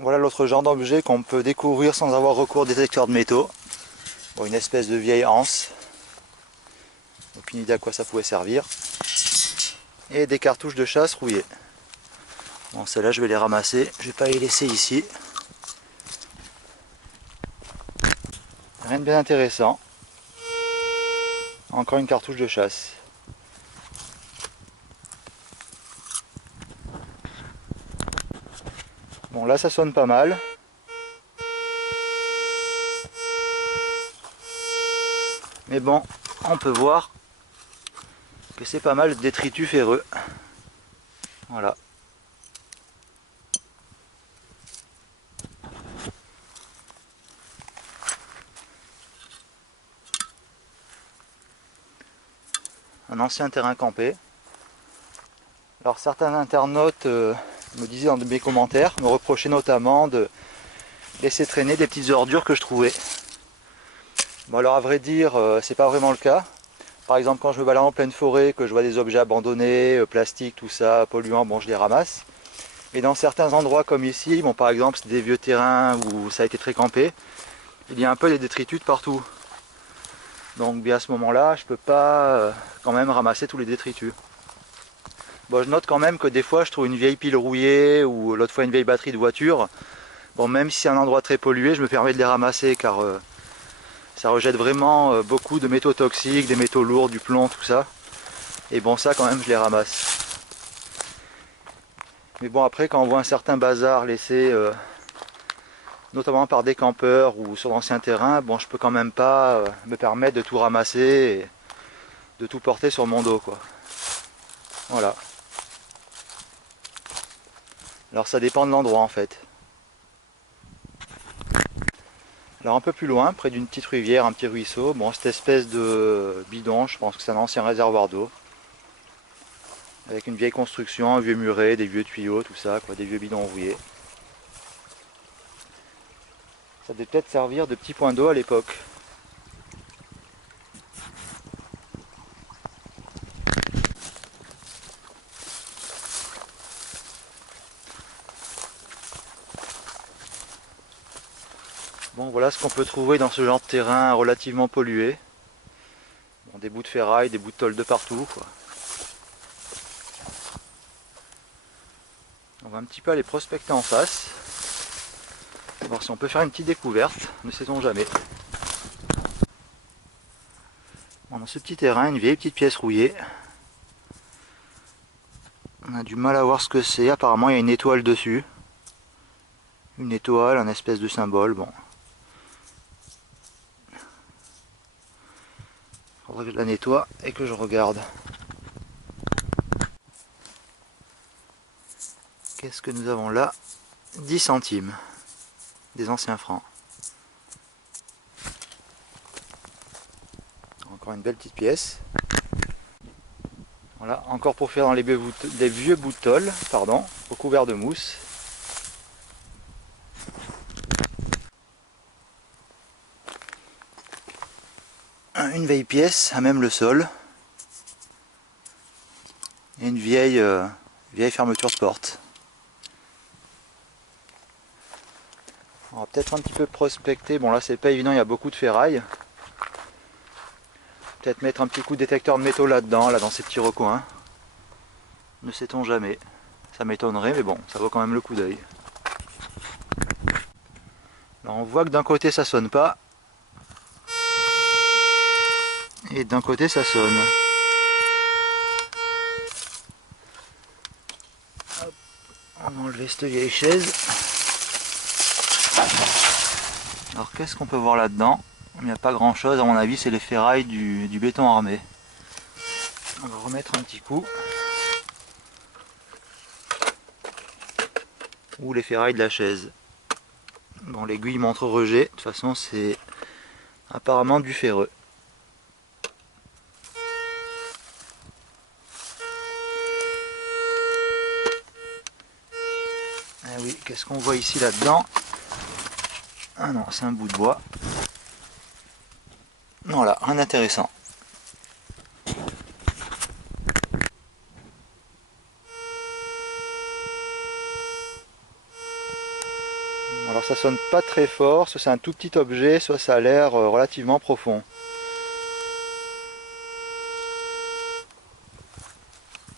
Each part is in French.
Voilà l'autre genre d'objet qu'on peut découvrir sans avoir recours au détecteur de métaux. Bon, une espèce de vieille anse. Aucune idée à quoi ça pouvait servir. Et des cartouches de chasse rouillées. Bon, celles-là je vais les ramasser, je vais pas les laisser ici. Rien de bien intéressant. Encore une cartouche de chasse. Bon, là ça sonne pas mal. Mais bon, on peut voir que c'est pas mal de détritus ferreux. Voilà. Un ancien terrain campé. Alors certains internautes me disaient dans mes commentaires, me reprochaient notamment de laisser traîner des petites ordures que je trouvais. Bon alors à vrai dire, c'est pas vraiment le cas. Par exemple quand je me balade en pleine forêt, que je vois des objets abandonnés, plastiques, tout ça, polluants, bon je les ramasse. Et dans certains endroits comme ici, bon par exemple c'est des vieux terrains où ça a été très campé, il y a un peu des détritus de partout. Donc bien à ce moment-là, je peux pas quand même ramasser tous les détritus. Bon, je note quand même que des fois je trouve une vieille pile rouillée ou l'autre fois une vieille batterie de voiture. Bon, même si c'est un endroit très pollué, je me permets de les ramasser car ça rejette vraiment beaucoup de métaux toxiques, des métaux lourds, du plomb, tout ça. Et bon, ça quand même je les ramasse. Mais bon, après quand on voit un certain bazar laissé notamment par des campeurs ou sur d'anciens terrains, bon, je peux quand même pas me permettre de tout ramasser et de tout porter sur mon dos, quoi. Voilà. Alors ça dépend de l'endroit en fait. Alors un peu plus loin, près d'une petite rivière, un petit ruisseau, bon cette espèce de bidon, je pense que c'est un ancien réservoir d'eau. Avec une vieille construction, un vieux muret, des vieux tuyaux, tout ça, quoi, des vieux bidons rouillés. Ça devait peut-être servir de petit point d'eau à l'époque. Bon voilà ce qu'on peut trouver dans ce genre de terrain relativement pollué. Bon, des bouts de ferraille, des bouts de tôle de partout, quoi. On va un petit peu aller prospecter en face. Voir si on peut faire une petite découverte, ne sait-on jamais. Bon, dans ce petit terrain, une vieille petite pièce rouillée. On a du mal à voir ce que c'est, apparemment il y a une étoile dessus. Une étoile, un espèce de symbole, bon. Faudrait que je la nettoie et que je regarde. Qu'est-ce que nous avons là? 10 centimes. Des anciens francs. Encore une belle petite pièce. Voilà, encore pour faire dans les vieux bouts de tôle, pardon, recouverts de mousse. Une vieille pièce, à même le sol. Et une vieille fermeture de porte. On va peut-être un petit peu prospecter. Bon là c'est pas évident, il y a beaucoup de ferraille. Peut-être mettre un petit coup de détecteur de métaux là-dedans, là dans ces petits recoins. Ne sait-on jamais. Ça m'étonnerait, mais bon, ça vaut quand même le coup d'œil. Alors on voit que d'un côté ça sonne pas. Et d'un côté ça sonne. Hop, on va enlever cette vieille chaise. Alors qu'est-ce qu'on peut voir là-dedans? Il n'y a pas grand chose, à mon avis c'est les ferrailles du béton armé. On va remettre un petit coup. Ou les ferrailles de la chaise. Bon, l'aiguille montre rejet, de toute façon c'est apparemment du ferreux. Ah oui, qu'est-ce qu'on voit ici là-dedans? Ah non, c'est un bout de bois. Voilà, rien d'intéressant. ça sonne pas très fort, soit c'est un tout petit objet, soit ça a l'air relativement profond.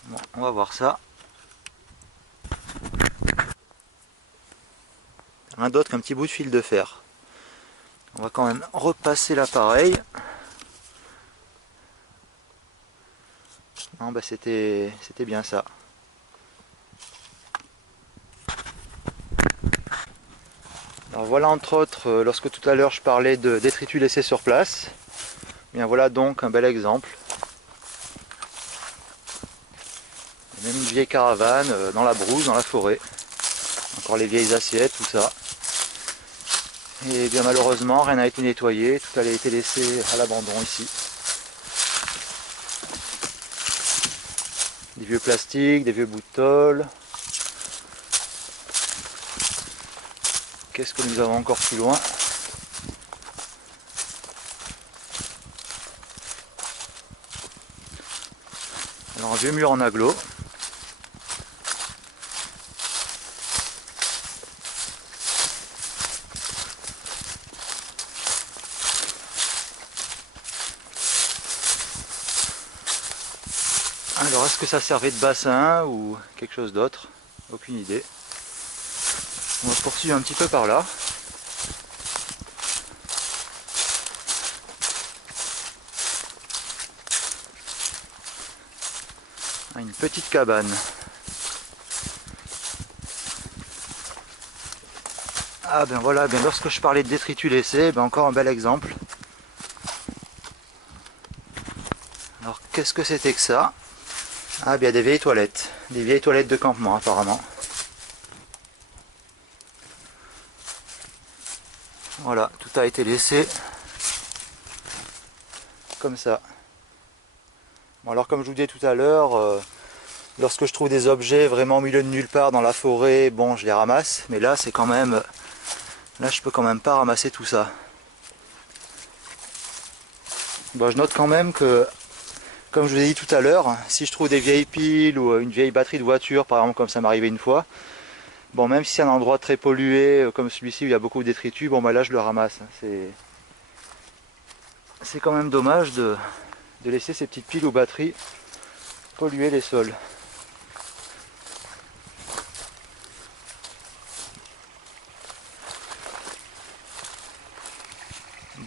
Bon, on va voir ça. Rien d'autre qu'un petit bout de fil de fer. On va quand même repasser l'appareil. Non, bah c'était bien ça. Alors voilà entre autres, lorsque tout à l'heure je parlais de détritus laissés sur place, bien voilà donc un bel exemple. Même une vieille caravane dans la brousse, dans la forêt. Encore les vieilles assiettes, tout ça. Et bien malheureusement rien n'a été nettoyé, tout a été laissé à l'abandon ici. Des vieux plastiques, des vieux bouts de tôle. Qu'est-ce que nous avons encore plus loin? Alors un vieux mur en aglo. Alors est-ce que ça servait de bassin ou quelque chose d'autre? Aucune idée. On va poursuivre un petit peu par là. Une petite cabane. Ah ben voilà, bien lorsque je parlais de détritus laissés, ben encore un bel exemple. Alors qu'est-ce que c'était que ça? Ah bien des vieilles toilettes de campement apparemment. Voilà, tout a été laissé comme ça. Bon, alors comme je vous disais tout à l'heure, lorsque je trouve des objets vraiment au milieu de nulle part dans la forêt, bon je les ramasse, mais là c'est quand même, là je peux quand même pas ramasser tout ça. Bon, je note quand même que, comme je vous ai dit tout à l'heure, si je trouve des vieilles piles ou une vieille batterie de voiture par exemple, comme ça m'est arrivé une fois, bon, même si c'est un endroit très pollué comme celui-ci où il y a beaucoup de détritus, bon bah là je le ramasse. C'est quand même dommage de laisser ces petites piles ou batteries polluer les sols.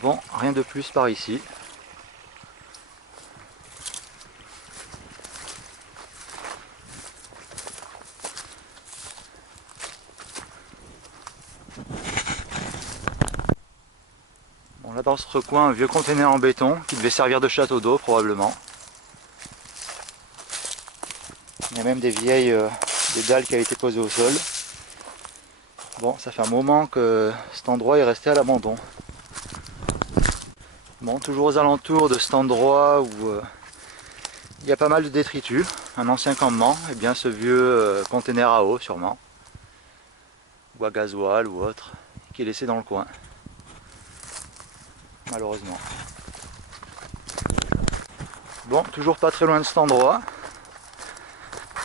Bon, rien de plus par ici. Bon, là dans ce recoin, un vieux conteneur en béton qui devait servir de château d'eau probablement. Il y a même des vieilles des dalles qui avaient été posées au sol. Bon, ça fait un moment que cet endroit est resté à l'abandon. Bon, toujours aux alentours de cet endroit où il y a pas mal de détritus, un ancien campement, et bien ce vieux conteneur à eau sûrement, ou à gasoil ou autre, qui est laissé dans le coin, malheureusement. Bon, toujours pas très loin de cet endroit,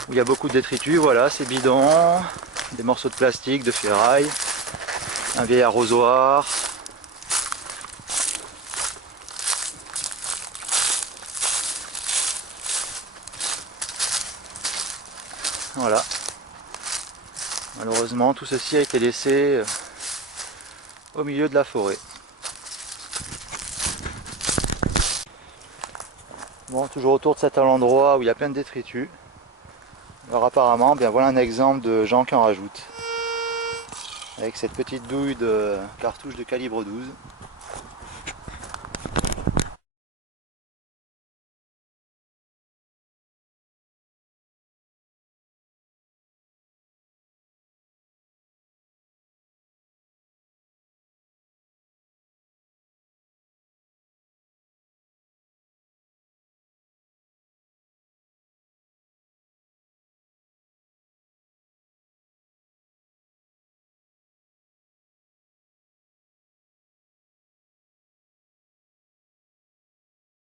où il y a beaucoup de détritus, voilà, ces bidons, des morceaux de plastique, de ferraille, un vieil arrosoir. Voilà. Malheureusement, tout ceci a été laissé au milieu de la forêt. Bon, toujours autour de cet endroit où il y a plein de détritus. Alors apparemment, bien voilà un exemple de gens qui en rajoutent. Avec cette petite douille de cartouche de calibre 12.